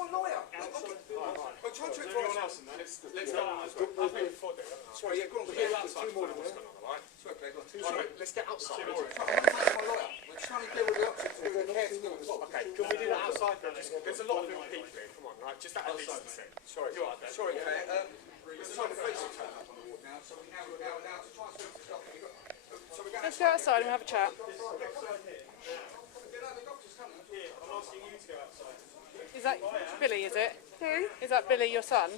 my lawyer. I'm trying to advise else in there. Let's go on. Sorry, yeah, go on. We'll get outside. Sorry, okay, go on. Sorry, let's get outside. I'm my lawyer. We're trying to deal with the options. We're care to do it. Okay, can we do that outside? There's a lot of people here. Come on, right? Just out of decency. Sorry, you're right there. Sorry, okay. We're trying to face the turn up on the ward now. So now to try and sort this out. Let's go outside and have a chat. Is that Billy, is it? Who? Is that Billy, your son?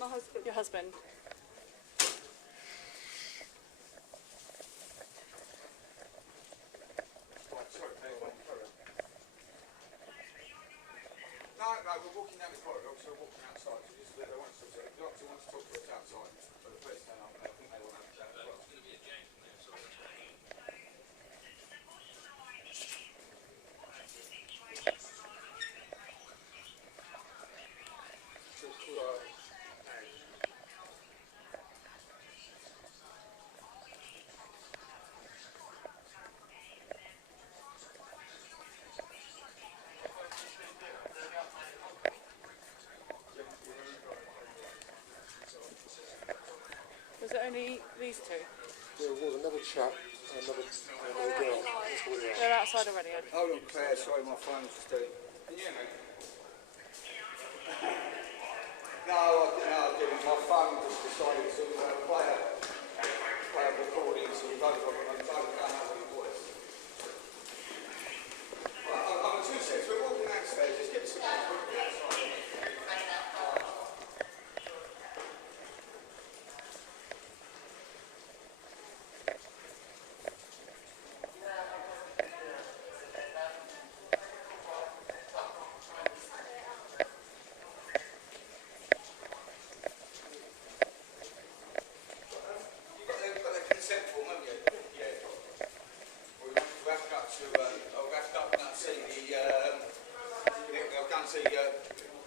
My husband. Your husband. No, we're walking down the corridor, so we're walking outside. So just, they want to talk to us. The doctor wants to talk to us outside. But the police turn up and I think they want to have a chat as well. It's going to be a James from there, sorry. Was it only these two? There was another chap, another girl. They're outside already. Hold on, Claire, sorry, my phone was just doing. Can you hear me? No, I didn't. My phone just decided to play a recording, so we both got out with your voice. Right, I'm on 2 seconds. We're walking downstairs. Just give us a minute. We'll be outside.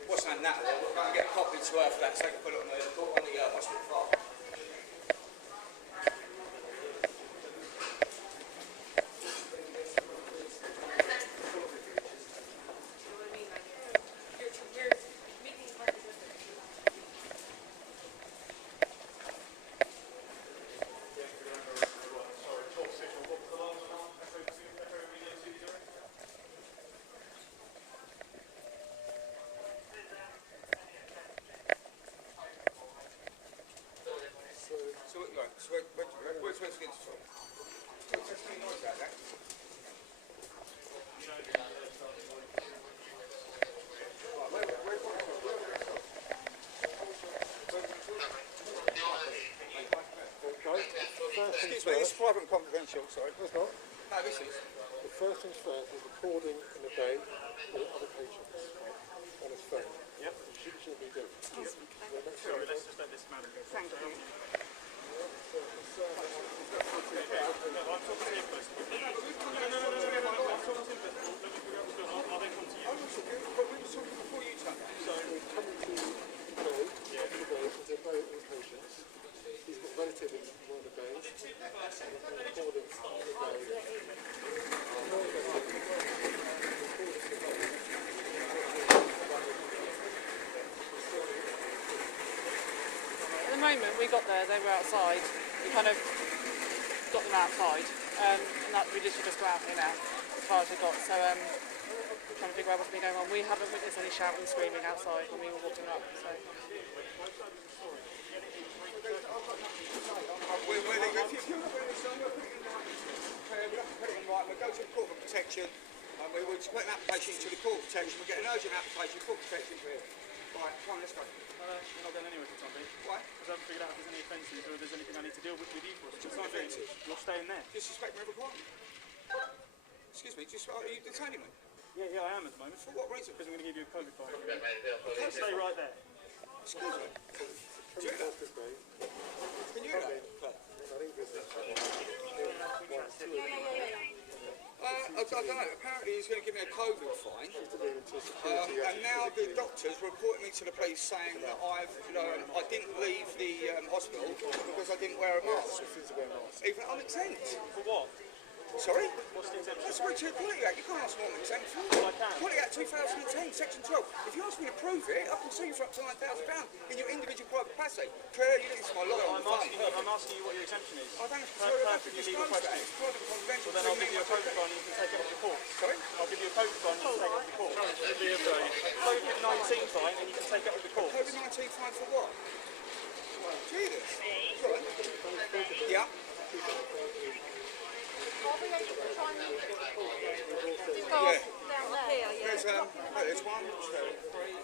What's that now? We're going to get a copy to her for that so they can put it on the hospital file. Where's the story? What's that noise out there? Excuse me, it's private and confidential, sorry. That's not. No, this is. The first things first is recording in the bay with other patients on his phone. Yep. You should be doing. Sorry, let's just let this man go. Thank you. At the moment we got there, they were outside. We kind of got them outside, and that we literally just go out here now, as far as we got. So trying to figure out what's been going on. We haven't witnessed any shouting and screaming outside when we were walking up. So. We'll go to the Court of Protection, and we will put an application to the Court of Protection. We'll get an urgent application, Court of Protection for it. Right, come on, let's go. We're not going anywhere for the time being. Why? Because I haven't figured out if there's any offences or if there's anything I need to deal with you for. Just no offences. You're staying there. Disrespect my requirement. Excuse me, are you detaining me? Yeah, I am at the moment. For what reason? Because I'm going to give you a COVID fine. Stay right there. Excuse me. Do you hear that? Can you hear that? I don't know. Apparently he's going to give me a COVID fine, and now the doctor's reporting me to the police saying that I didn't leave the hospital because I didn't wear a mask. Even I'm exempt. For what? Sorry? What's the exemption? That's the Road to Equality Act. You can't ask for an exemption. Well, I can. Equality Act 2010, Section 12. If you ask me to prove it, I can sue you for up to £9,000 in your individual private capacity. Claire, you listen to my lawyer on the phone. I'm asking you what your exemption is. I don't have to disclose that. It's private confidential. Well, then I'll give you a code fine and you can take it off the court. Sorry? I'll give you a code fine and you can take it off the court. COVID-19 fine and you can take it off the court. COVID-19 fine for what? Jesus. Right. Yeah. Are we able to try and go Yeah. down there? There's 1, 2, 3.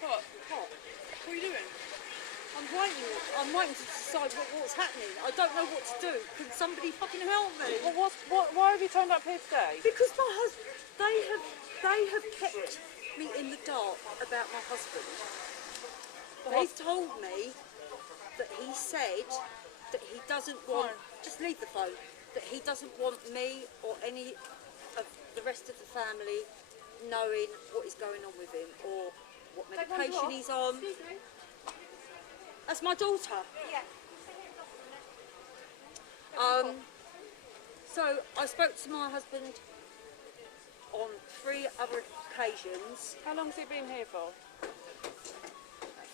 What? What are you doing? I'm waiting to decide what's happening. I don't know what to do. Can somebody fucking help me? Why have you turned up here today? Because my husband, they have kept me in the dark about my husband. They've told me that he said that he doesn't want, just leave the phone, that he doesn't want me or any of the rest of the family knowing what is going on with him or what medication he's on. That's my daughter. Yeah. So I spoke to my husband on 3 other occasions. How long has he been here for?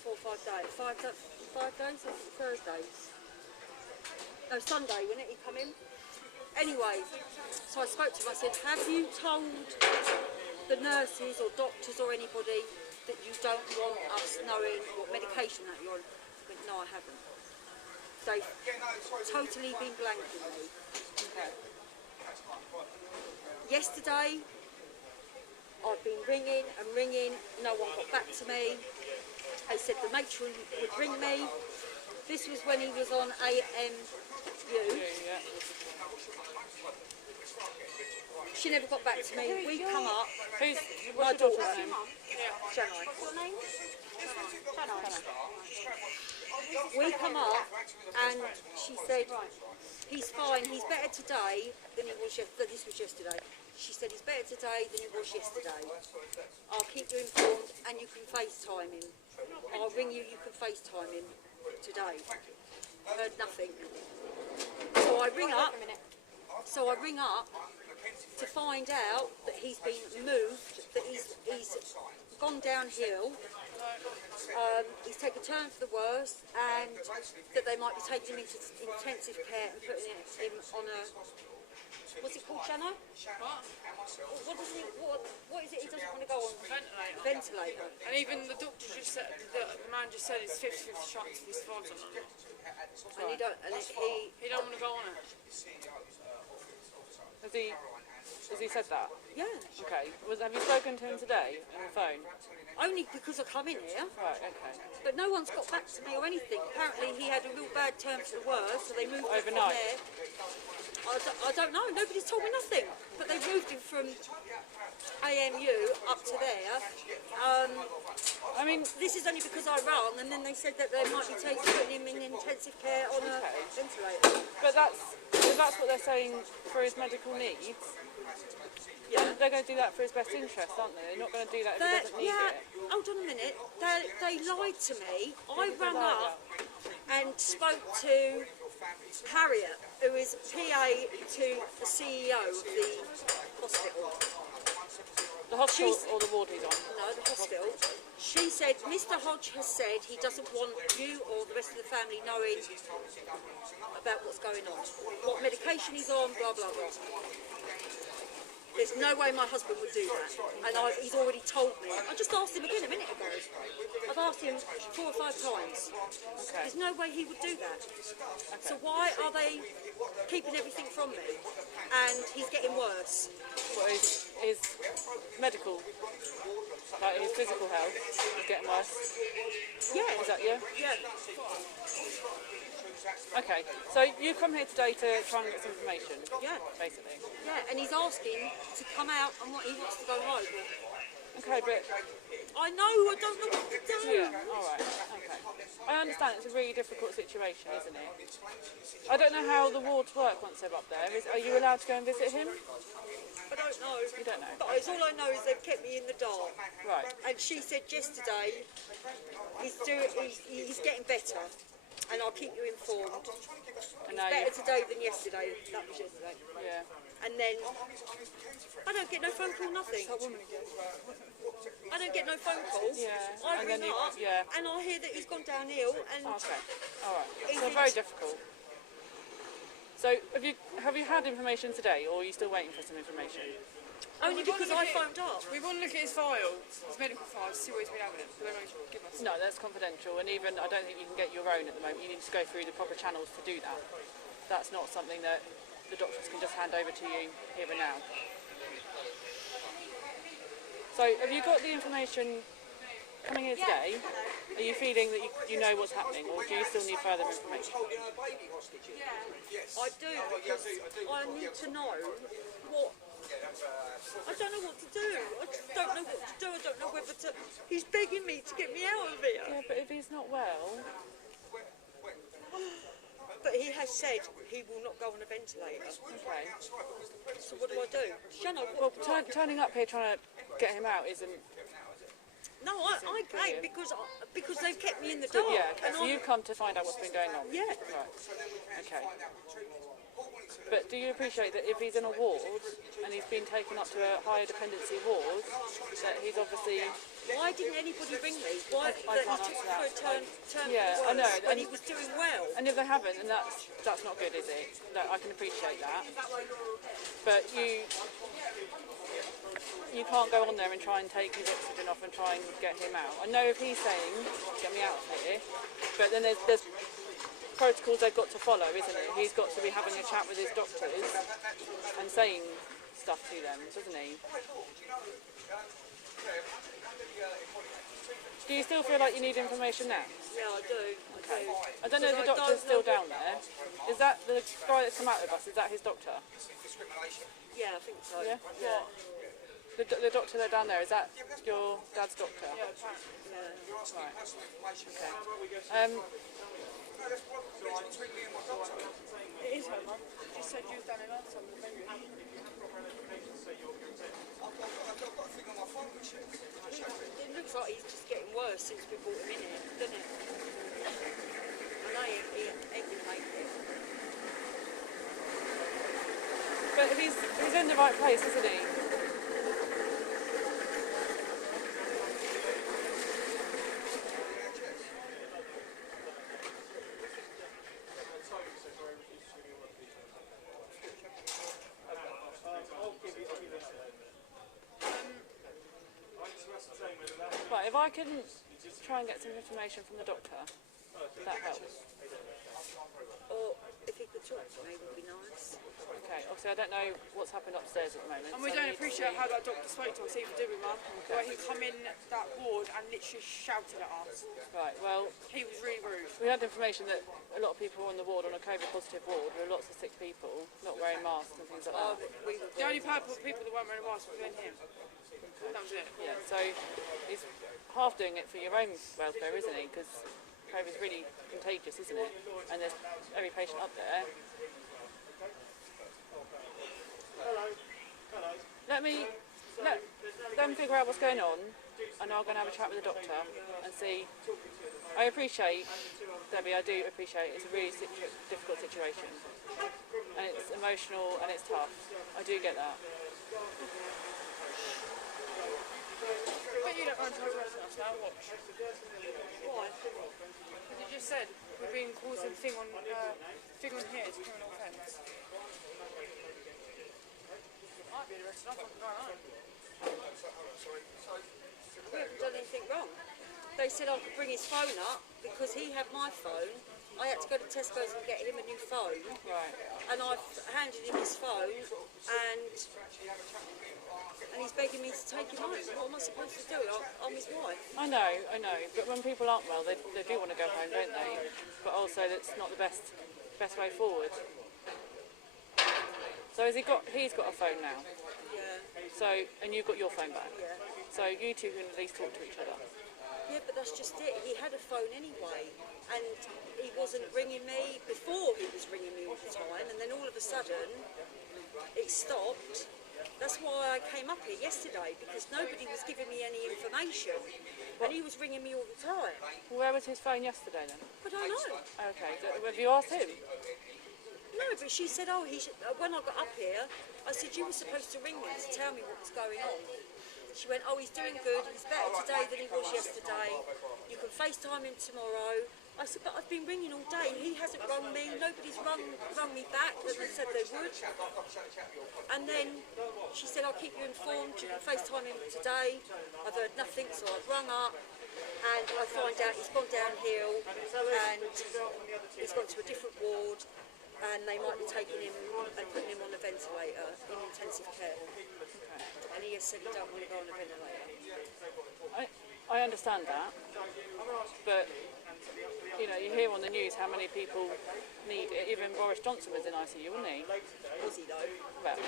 4 or 5 days. 5 days or Thursdays? No, Sunday, when he come in. Anyway, so I spoke to him. I said, have you told the nurses or doctors or anybody that you don't want us knowing what medication that you're on? He went, no, I haven't. They've totally been blanking me. Okay. Yesterday, I've been ringing and ringing, no one got back to me. They said the matron would ring me. This was when he was on AMU. Yeah. She never got back to me. We come up, Who's my what's your daughter, daughter's name? Shania. Your name? We come up and she said, he's fine, he's better today than he was yesterday. This was yesterday. She said he's better today than he was yesterday. I'll keep you informed and you can FaceTime him. I'll ring you, you can FaceTime him today. Heard nothing. So I ring up to find out that he's been moved, that he's gone downhill, he's taken a turn for the worse, and that they might be taking him into intensive care and putting him on a, what's it called, Shanna? What is it he doesn't want to go on? Ventilator. And even the doctor just said, the man just said it's 50-50 chance if he survives on it. And he don't want to go on it. Has he said that? Yeah. Okay. Have you spoken to him today on the phone? Only because I come in here. Right, okay. But no one's got back to me or anything. Apparently he had a real bad term for the worse, so they moved him Overnight. from there. I don't know, nobody's told me nothing. But they moved him from AMU up to there. I mean, this is only because I rang, and then they said that they might be putting him in intensive care on a ventilator. but that's what they're saying for his medical needs. Yeah, they're going to do that for his best interest, aren't they? They're not going to do that if he doesn't need it. Hold on a minute. They lied to me. I rang up and spoke to Harriet, who is PA to the CEO of the hospital. The hospital or the ward he's on? No, the hospital. She said, Mr. Hodge has said he doesn't want you or the rest of the family knowing about what's going on. What medication he's on, blah, blah, blah. There's no way my husband would do that. And he's already told me. I just asked him again a minute ago. I've asked him 4 or 5 times. Okay. There's no way he would do that. Okay. So why are they keeping everything from me? And he's getting worse. What his medical, like his physical health, is getting worse? Yeah. Is that you? Yeah. Okay, so you come here today to try and get some information? Yeah. Basically? Yeah, and he's asking to come out and he wants to go home. Okay, but... I know, I don't know what to do. Yeah, alright, okay. I understand it's a really difficult situation, isn't it? I don't know how the wards work once they're up there. Are you allowed to go and visit him? I don't know. You don't know? But all I know is they've kept me in the dark. Right. And she said yesterday he's getting better, and I'll keep you informed. He's better today than yesterday. That was yesterday. Yeah. And then I don't get no phone call, nothing. I don't get no phone calls. Yeah. I ring up, yeah. and I hear that he's gone downhill. And okay. All right. So very difficult. So have you had information today, or are you still waiting for some information? Only because I phoned up. We want to look at his files, his medical files, see what he's been having. But they won't give us. No, that's confidential, and even I don't think you can get your own at the moment. You need to go through the proper channels to do that. That's not something that the doctors can just hand over to you here and now. So have you got the information coming here today? Are you feeling that you know what's happening, or do you still need further information? I do, because I need to know what. I don't know what to do. I just don't know what to do. I don't know whether to. He's begging me to get me out of here. Yeah, but if he's not well. But he has said he will not go on a ventilator. Okay. So what do I do? Shanna, Well, turning up here trying to get him out isn't. no, I came because they've kept me in the dark. Yeah, okay. So you've come to find out what's been going on? Yeah. Right. Okay. But do you appreciate that if he's in a ward and he's been taken up to a higher dependency ward, that he's obviously... Why didn't anybody ring me? Why I that can't he took answer for a turn Yeah, for the I know. worse when he was doing well? And if they haven't, then that's not good, is it? No, I can appreciate that. But you can't go on there and try and take his oxygen off and try and get him out. I know if he's saying, get me out of here, but then there's protocols they've got to follow, isn't it? He's got to be having a chat with his doctors and saying stuff to them, doesn't he? Do you still feel like you need information now? Yeah, I do. Okay. I don't know if the doctor's still down there. Is that the guy that's come out with us? Is that his doctor? Yeah, I think so. Yeah. What? The doctor there down there, is that your dad's doctor? Yeah. Right. Okay. It is her mum. She said you was down in last time. It looks like he's just getting worse since we brought him in here, doesn't it? I know he ain't gonna make it. But he's in the right place, isn't he? Right, if I can try and get some information from the doctor, that helps. Or if he could talk to me, would be nice. Okay, obviously I don't know what's happened upstairs at the moment. And we so don't I need to appreciate see- how that doctor spoke to us either, do we, Mum? Where he come in that ward and literally shouted at us. Right, well, He was really rude. we had information that a lot of people on the ward, on a COVID positive ward, there were lots of sick people not wearing masks and things like that. The only people that weren't wearing masks were him. That was it. Yeah, so he's half doing it for your own welfare, isn't he? Because COVID's really contagious, isn't it? And there's every patient up there. Let them figure out what's going on, and I'm going to have a chat with the doctor and see. I appreciate, Debbie, I do appreciate it's a really difficult situation, and it's emotional and it's tough. I do get that. But you don't mind harassing us now, watch. Why? Because you just said we're being causing thing on here is criminal offence. Might be arrested, I'm fucking going home. We haven't done anything wrong. They said I could bring his phone up because he had my phone. I had to go to Tesco's and get him a new phone. Right. And I've handed him his phone and he's begging me to take him home. What am I supposed to do? I'm his wife. I know, but when people aren't well, they do want to go home, don't they? But also, that's not the best way forward. So he's got a phone now. Yeah. So, and you've got your phone back. Yeah. So you two can at least talk to each other. Yeah, but that's just it. He had a phone anyway, and wasn't ringing me. Before he was ringing me all the time, and then all of a sudden it stopped. That's why I came up here yesterday, because nobody was giving me any information, and he was ringing me all the time. Where was his phone yesterday then? I don't know. Okay, have you asked him? No, but she said, oh, he should, when I got up here, I said, you were supposed to ring me to tell me what was going on. She went, oh, he's doing good, he's better today than he was yesterday, you can FaceTime him tomorrow. I said, but I've been ringing all day, he hasn't rung me, nobody's rung me back, as they said they would. And then she said, I'll keep you informed, you can FaceTime him today. I've heard nothing, so I've rung up, and I find out he's gone downhill, and he's gone to a different ward, and they might be taking him and putting him on a ventilator in intensive care. And he has said he don't want to go on a ventilator. I understand that, but you know, you hear on the news how many people need it. Even Boris Johnson was in ICU, wasn't he? Was he though? Well,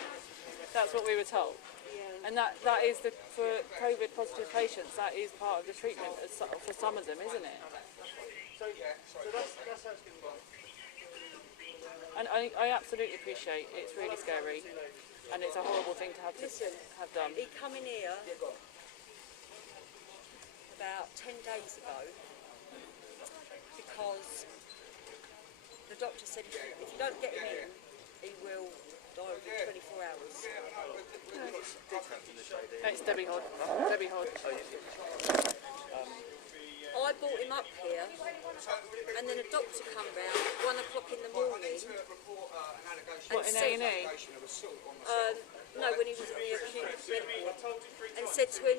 that's what we were told. Yeah. And that is for COVID positive patients, that is part of the treatment for some of them, isn't it? So that's how it's going to go. And I absolutely appreciate it's really scary, and it's a horrible thing to have done. He come in here about 10 days ago because the doctor said if you don't get him in, he will die within 24 hours. It's Debbie Hodd. Debbie Hodd. I brought him up here, and then a doctor come round at 1 o'clock in the morning. What, in A&E? No, when he was in the acute medical, and said to him,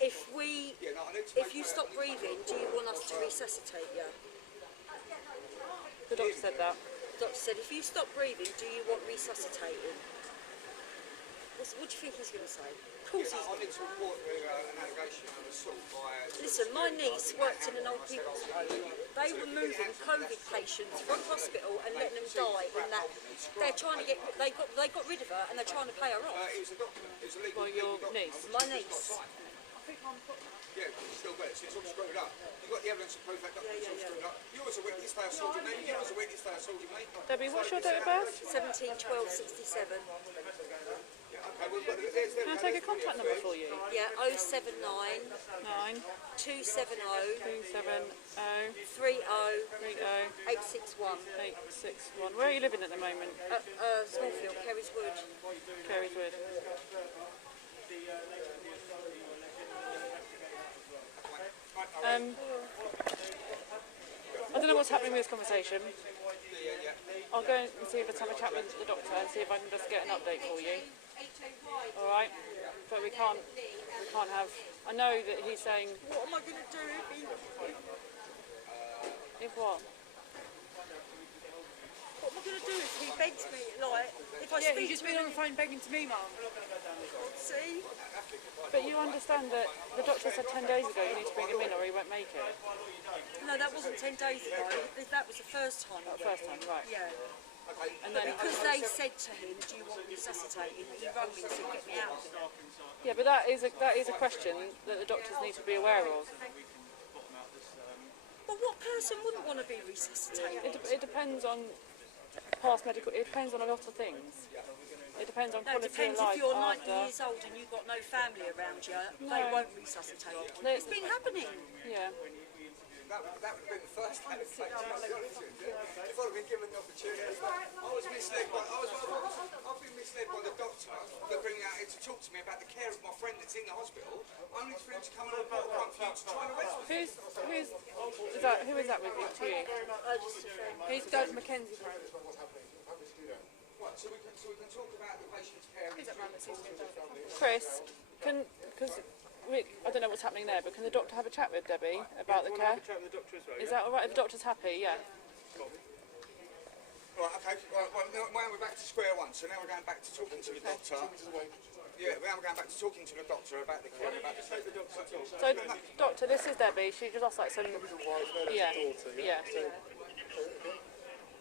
if you stop breathing, do you want us to resuscitate you? The doctor said that. The doctor said, if you stop breathing, do you want resuscitating? What do you think he's going to say? Of course he's going to. Listen, my niece worked in an old people's home. They were moving COVID patients from hospital and letting them die in that. They're trying to get. They got rid of her and they're trying to pay her off. Well, your niece. My niece. Yeah, it's still there, so it's all screwed up. You've got the evidence to prove that document's all screwed up. You was a witness, they assaulted me. You was a witness, they assaulted me. Debbie, what's your date of birth? 17/12/67. Can I take a contact number for you? Yeah, 079 9 270 270 30 30 861. 861. Where are you living at the moment? Smallfield, Kerry's Wood. Kerry's Wood. I don't know what's happening with this conversation. I'll go and see if I can have a chat with the doctor and see if I can just get an update for you. Alright? But we can't have... I know that he's saying... What am I going to do If what? What am I going to do if he begs me, like, if I Yeah, speak he's just to been him? on the phone begging to me, Mum. See? But you understand that the doctor said 10 days ago you need to bring him in or he won't make it. No, that wasn't 10 days ago. That was the first time. First time, right. Yeah. And then, Because they said to him, do you want resuscitating? He rang me and said, get me out of it. yeah, but that is a question that the doctors need to be aware of. But what person wouldn't want to be resuscitated? It depends on past medical... It depends on a lot of things. It depends on No, it quality of depends life if you're 90 after... years old and you've got no family around you, No. they won't resuscitate you. It's been happening. Yeah. That would have been the first time. If I'd have been given the opportunity, I've been misled by the doctor that bringing out here to talk to me about the care of my friend that's in the hospital, only for him to come and report one for you to try and arrest me. Who is that with you, to you? Just a friend. Who's Doug Mackenzie? Right, so we can talk about the patient's care. Chris, because I don't know what's happening there, but can the doctor have a chat with Debbie about the care? Chat with the doctor as well. Is that all right? If the doctor's happy, yeah. Right, okay. Right, well, now we're back to square one. So now we're going back to talking to the doctor. Yeah, now we're going back to talking to the doctor about the care. About the So, doctor, this is Debbie. She just lost like some... Yeah, yeah.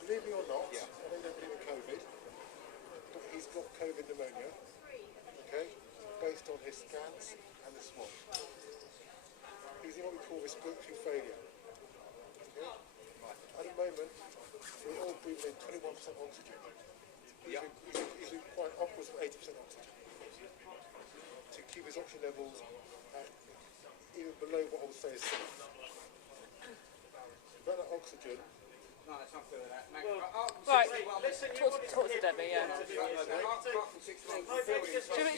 Believe me or not, I don't believe in COVID, but he's got COVID pneumonia, okay, based on his scans and the swab. He's in what we call respiratory failure. Okay? At the moment, oxygen. No, it's not doing that. Right, talk to Debbie, yeah.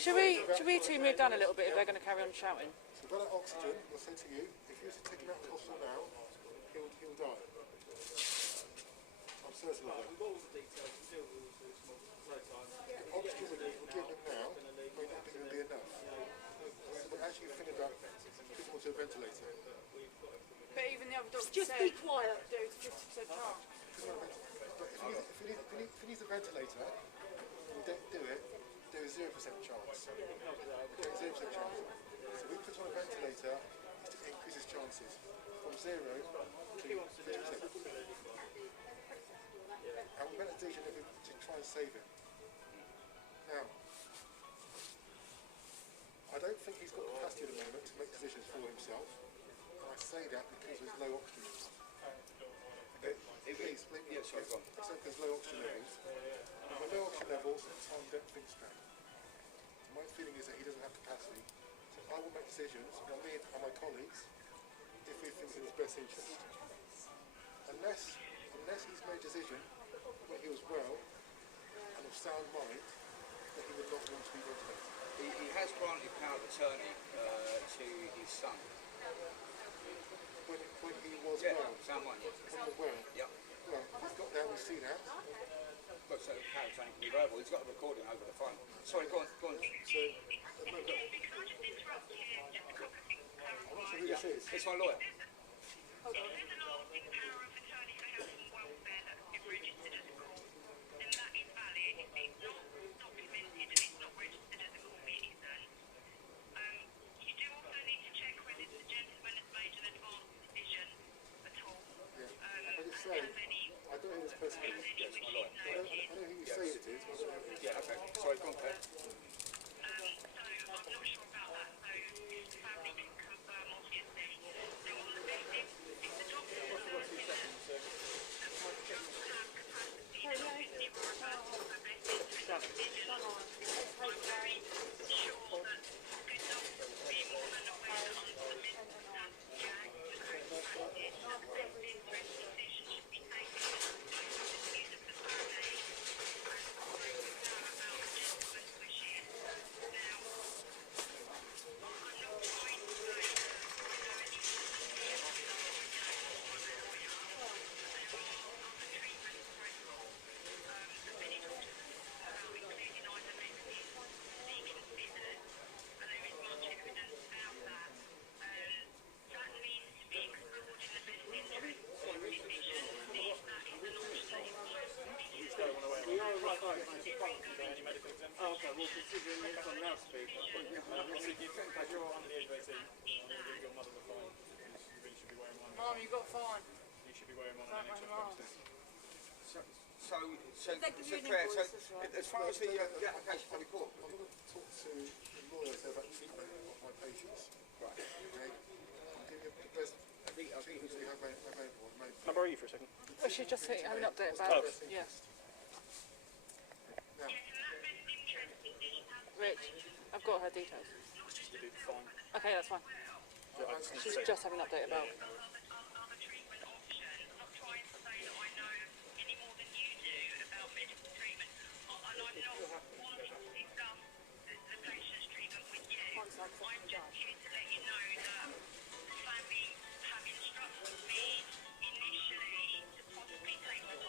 Should we two move down a little bit if they're going to carry on shouting? So without oxygen, we'll say to you, if you were to take him out of the hospital now, he'll die. I'm certain of that. The oxygen we'll give him now may not even be enough. So we're actually thinking about putting him onto a ventilator. But even the other doctor Just said be quiet. there was a 50% chance. But if he needs a ventilator, we don't do it, there is 0% chance. There is 0% chance. So we put on a ventilator to increase his chances from 0 to 50%. And we made a decision to try and save him. Now, I don't think he's got capacity at the moment to make decisions for himself. And I say that because there's low oxygen. Please, Yeah, sorry, go on. so there's low oxygen levels. And with low oxygen levels, Tom don't think straight. So my feeling is that he doesn't have capacity. So I will make decisions, me and my colleagues, if we think it's in his best interest. Unless he's made a decision when he was well and of sound mind that he would not want to be ventilated. He has granted power of attorney to his son. When he was well. Sound mind, yeah. When he was well. Yep. Well, he's got now, we've seen that. Got so power of attorney can be verbal. He's got a recording over the phone. Sorry, go on. So, I'm not sure who this is. It's my lawyer. I don't know who this person is. Yes, my lawyer. I know who you say it is, but I don't know who it is. Yeah, okay. Sorry, go on, Claire. Oh, okay, well, considering it's on loudspeaker, obviously if you're under the age of 18, and you give your mother the phone, you really should be wearing one. Mum, you got fine. You should be wearing one Don't on each wear of them. So Claire, so as far as the application for the court, I'm going to talk to the lawyers about treatment of my patients. right. Okay? I'm giving you the best treatment we have available. Can I borrow you for a second? Well, she's just having an update about it. Yeah. Now, Rich, I've got her details. Just to do the fine. Okay, that's fine. She's just having an update about it.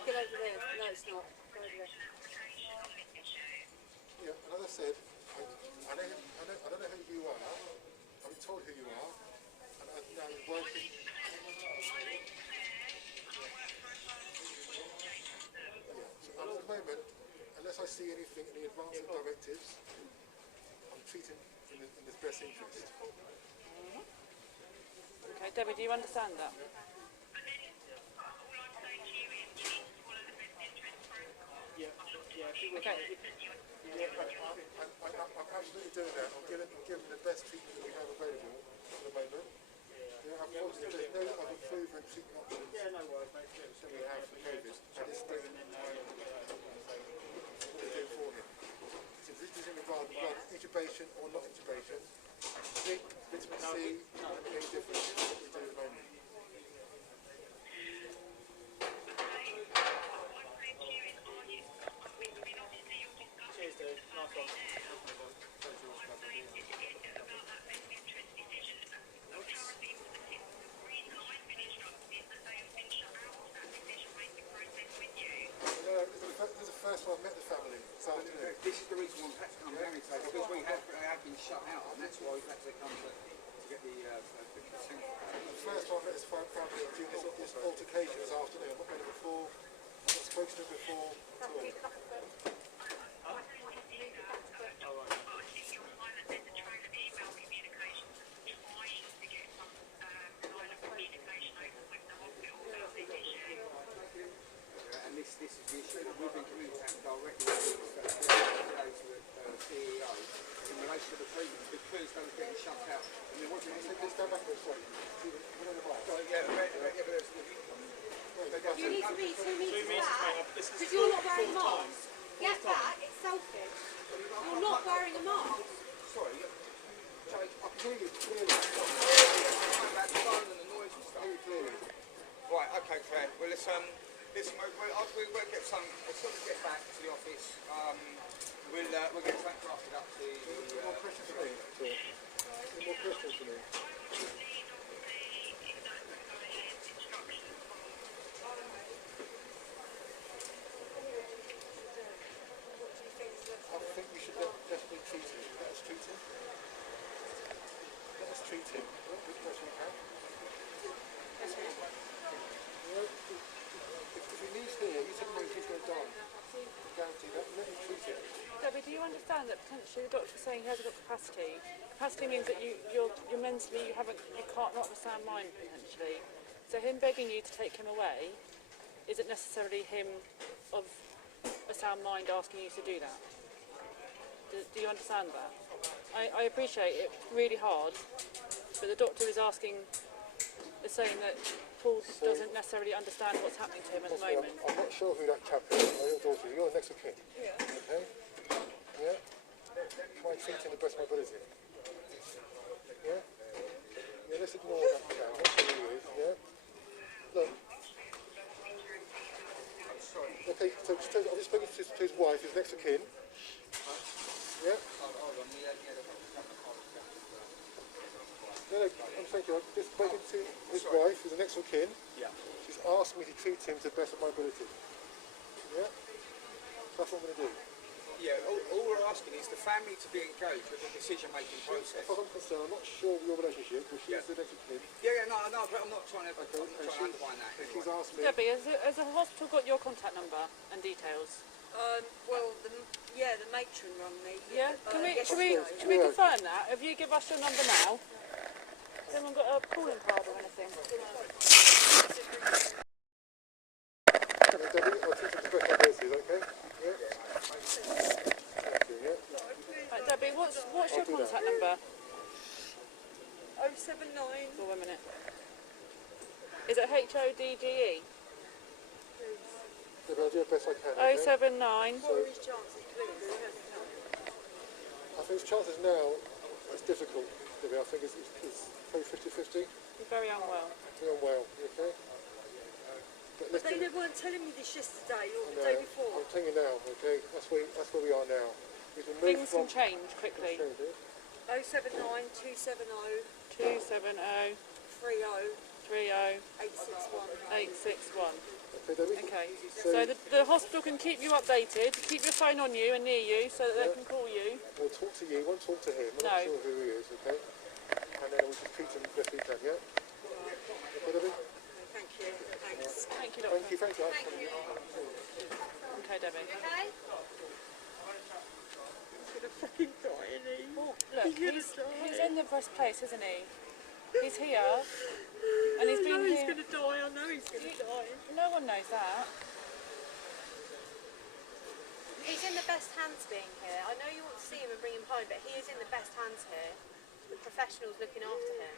Get over there. No, it's not. Go over there. yeah, and as I said, I don't know who you are. I'm told who you are, and I'm now working. Yeah, so at the moment, unless I see anything in the advancing directives, I'm treating in his best interest. Okay, Debbie, do you understand that? Okay. I'm absolutely doing that. I'm giving the best treatment that we have available at the moment. There's no other proven treatment options that we have for COVID at this stage in time. What we do for him. So this doesn't involve intubation or not intubation. Zinc, vitamin C, and any difference in what we do at the moment. spoken to him before at all. And this is the issue that we've been communicating directly with the CEO in relation to the treatment because they were getting shut out. I mean, what do you think? Let's go back to the sorry. You need to be 2 metres back because you're not wearing a mask. Get back, it's selfish. You're not wearing a mask. Sorry, I can hear you clearly. About the phone and the noise and stuff. Right, okay, Claire. Well, listen, we'll get some. As soon as we get back to the office, we'll get something drafted up to. More questions for me? More questions for me? I think we should definitely treat him. Let us treat him. Let us treat him. Which person we have? If he leaves here, you think he's going to die. Guarantee that. Let him treat him. Debbie, do you understand that potentially the doctor's saying he hasn't got capacity? Capacity means that you're mentally, you can't not of a sound mind potentially. So him begging you to take him away isn't necessarily him of a sound mind asking you to do that. Do you understand that? I appreciate it really hard, but the doctor is saying that Paul doesn't necessarily understand what's happening to him at the moment. I'm not sure who that chap is. Your daughter, you're next of kin. Yeah. Okay? Yeah? Try and treat him the best of my ability. Yeah? Yeah, let's ignore that chap. Not sure who he is. Yeah? Look. Okay, so I've just spoken to his wife, who's next of kin. Yeah? No, I'm saying to you, I've just spoken to his wife, who's the next of kin. Yeah. She's asked me to treat him to the best of my ability. Yeah? That's what I'm going to do. Yeah, all we're asking is the family to be engaged with the decision-making process. As far as I'm concerned, I'm not sure of your relationship, but she's the next of kin. Yeah, no, but I'm not trying to undermine that. She's asked me... Debbie, has the hospital got your contact number and details? Well, the matron rang me. Yeah? Should we confirm that? If you give us your number now, has anyone got a calling card or anything? Debbie, I'll treat him to the best of my ability, okay? Yeah? Thank you, yeah? Right, Debbie, what's your contact number? 079. Oh, 1 minute. Is it HODGE? Debbie, I'll do the best I can, okay? 079. What are his chances, please? I think his chances now, it's difficult, Debbie. I think it's probably 50-50. He's very unwell. Doing well, okay? But they weren't telling me this yesterday or the day before. I'm telling you now, okay? That's where we are now. Things can change quickly. 079 270 270 30 30 861. 861. Okay, Debbie? Okay. So the hospital can keep you updated, keep your phone on you and near you so that they can call you. We'll talk to you, won't talk to him. I'm No. not sure who he is, okay? And then we'll just treat him the best we can, yeah? Okay, Debbie? Thank you. Thanks. Thank you, Doctor. Thank you. Okay, Debbie. Okay? He's gonna fucking die, isn't he? Well, look, he's in the best place, isn't he? He's here, and he's been here. He's gonna die. I know he's gonna die. No one knows that. He's in the best hands being here. I know you want to see him and bring him home, but he is in the best hands here. The professionals looking after him.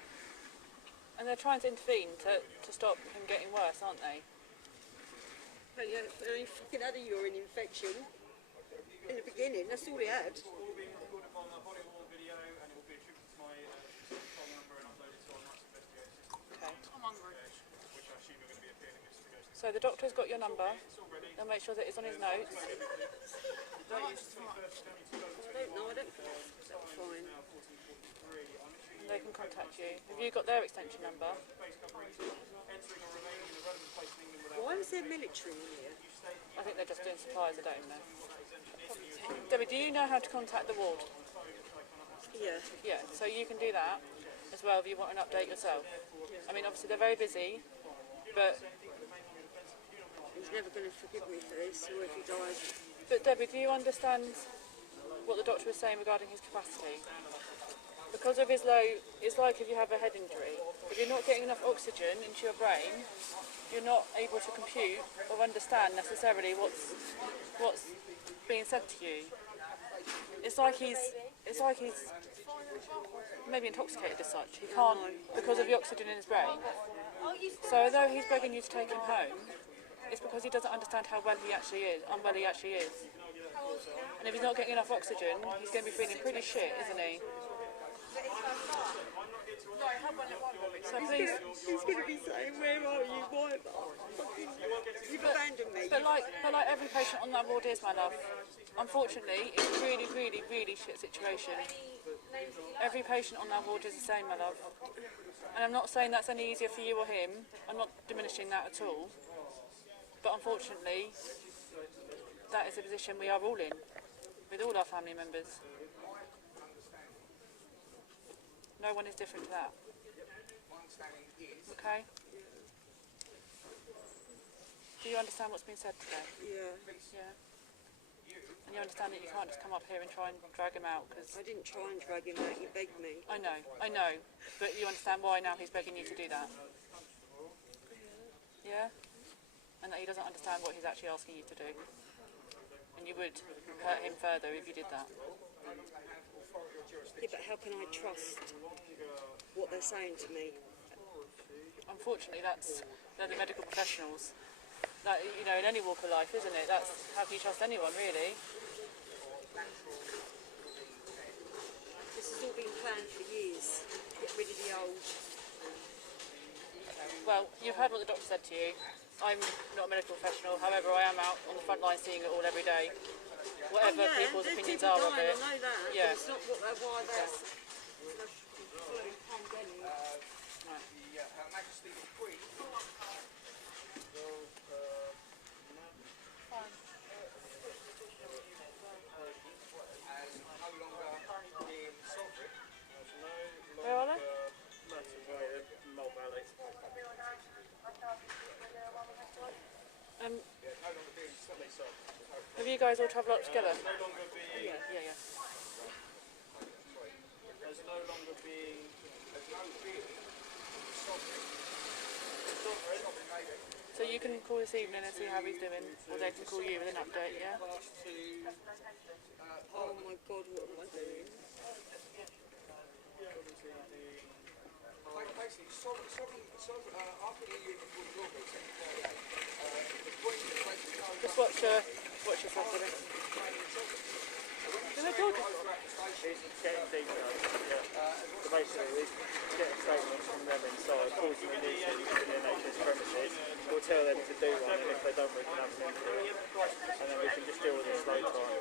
And they're trying to intervene to stop him getting worse, aren't they? Well, yeah, he fucking had a urine infection in the beginning. That's all he had. It will be recorded on my body worn video and it will be attributed to my phone number and uploaded to our nice investigation system. Okay. Which I assume are going to be appearing in investigation. So the doctor's got your number. They'll make sure that it's on his notes. I don't know. I don't think that's fine. And they can contact you. Have you got their extension number? Why is there military in here? I think they're just doing supplies, I don't know. Debbie, do you know how to contact the ward? Yeah. Yeah, so you can do that as well if you want an update yourself. I mean, obviously they're very busy, but never going to forgive me for this, or if he dies. But Debbie, do you understand what the doctor was saying regarding his capacity? Because of his low, it's like if you have a head injury. If you're not getting enough oxygen into your brain, you're not able to compute or understand necessarily what's being said to you. It's like he's maybe intoxicated as such. He can't, because of the oxygen in his brain. So although he's begging you to take him home, it's because he doesn't understand how unwell he actually is. And if he's not getting enough oxygen, he's going to be feeling pretty shit, isn't he? So please, He's going to be saying, where are you, why? You've abandoned me. but like every patient on that ward is, my love. Unfortunately, it's a really, really, really shit situation. Every patient on that ward is the same, my love. And I'm not saying that's any easier for you or him. I'm not diminishing that at all. But unfortunately, that is a position we are all in, with all our family members. No one is different to that. Okay? Do you understand what's been said today? Yeah. Yeah. And you understand that you can't just come up here and try and drag him out, because... I didn't try and drag him out, you begged me. I know. But you understand why now he's begging you to do that? Yeah? And that he doesn't understand what he's actually asking you to do. And you would hurt him further if you did that. Yeah, but how can I trust what they're saying to me? Unfortunately, they're the medical professionals. That, you know, in any walk of life, isn't it? That's how can you trust anyone, really? This has all been planned for years. Get rid of the old. Well, you've heard what the doctor said to you. I'm not a medical professional, however, I am out on the front line seeing it all every day. Whatever people's opinions people are dying, of it. I know that, Yeah. but it's not why they're following pandemic. Right. Her Majesty the Queen. Where are they? Have you guys all travelled up together? Yeah. There's no longer being... So you can call this evening and see how he's doing, or they can call you with an update, yeah? Oh my God, what am I doing? Basically, after the year before the Royal the Queen basically Just watch yourself, Debbie. Did they talk? He's getting details, yeah. So basically, we get a statement from them inside, causing an issue within the NHS premises. We'll tell them to do one, and if they don't, we can have them into it. And then we can just deal with it slow time.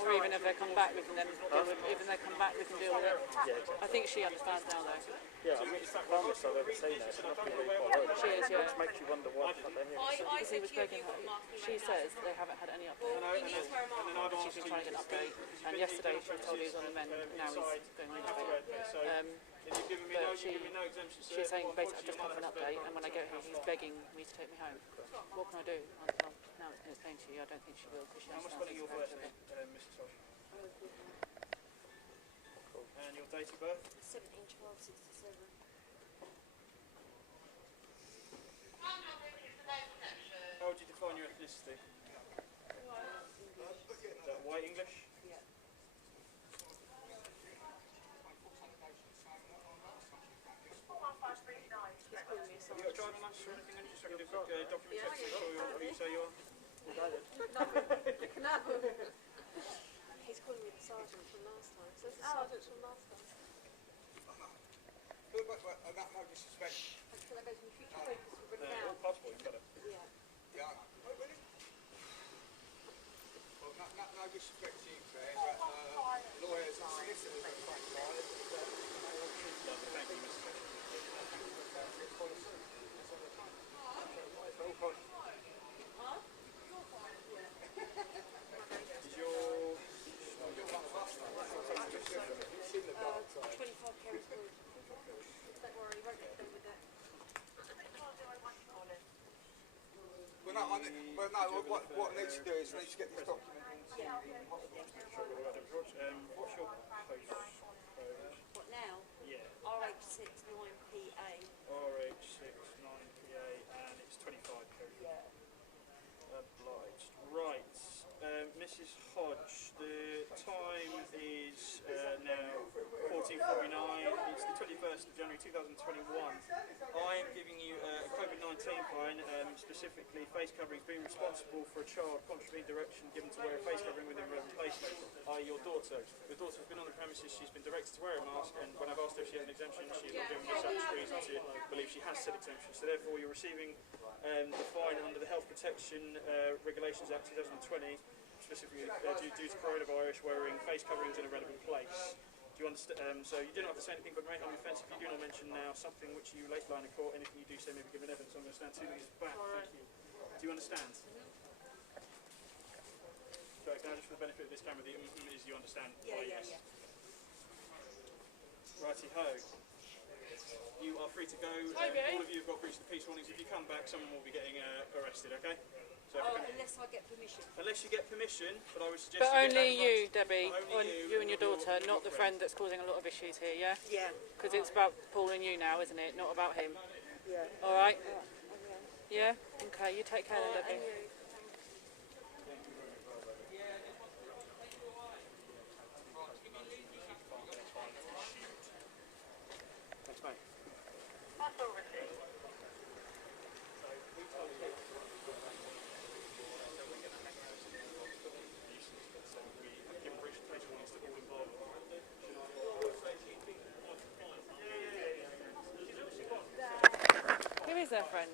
Or even if they come back, we can then deal with it. Even if they come back, we can deal with it. Yeah, exactly. I think she understands now, though. Yeah, I mean, it's the calmest I've ever seen her. It's nothing really quite right. She is, yeah. Which makes you wonder why the fuck they're here. Because he was begging her. She says they haven't had any update. She's been trying to get an update. And yesterday she was told he was on the mend, and now he's going on the but she's saying basically I've just come for an update, and when I get here he's begging me to take me home. What can I do? Well, now it's going to explain to you. I don't think she will, because she How much understands your the first of it. name, Mrs. Tosh? Cool. And your date of birth? 17/12/67. How would you define your ethnicity? Is that white English? Yeah. Have you got a driving licence or anything? Just so I can do document checks and show you what you say you are? He's calling me the sergeant from last time. So it's the sergeant from last time. That no disrespect. Until I go to the future focus for bringing All out. passport, you've got it. Yeah. Yeah. Oh, really? Well, no disrespect to you, Claire, but lawyers and solicitors are quite violent. Thank you, Mrs. Tosh. Is your... 25 carats wood. Don't worry, you won't get done with that. Well, no, well, no, what I need to do is I need to get this document into the What's your postcode? What now? Yeah. RH69PA. RH69PA, and it's 25 code. Yeah. Obliged. Right. Mrs. Hodge, the time is now 14:49. It's the 21st of January 2021. I am giving you a COVID-19 fine, specifically face coverings being responsible for a child contravening direction given to wear a face covering within relevant placement, i.e. your daughter. Your daughter has been on the premises, she's been directed to wear a mask, and when I've asked her if she has an exemption, she has not given me such reason to believe she has said exemption. So therefore you're receiving the fine under the Health Protection Regulations Act 2020, specifically due to coronavirus, wearing face coverings in a relevant place. Do you understand? So you do not have to say anything but remain on the offence if you do not mention now something which you later line in court. Anything you do say may be given evidence. I'm going to stand 2 minutes back. Thank you. Do you understand? So can I just, for the benefit of this camera, the is you understand? Yeah. Righty ho. You are free to go. All of you have got breach of the peace warnings. If you come back, someone will be getting arrested. Okay? So Unless I get permission. unless you get permission, but I would suggest. But only you, Debbie, Only you and your daughter, not the friend that's causing a lot of issues here, yeah? Yeah. Because it's about Paul and you now, isn't it? Not about him. Yeah. All right? Yeah? Okay, you take care then, Debbie. Thanks, mate. Who is their friend?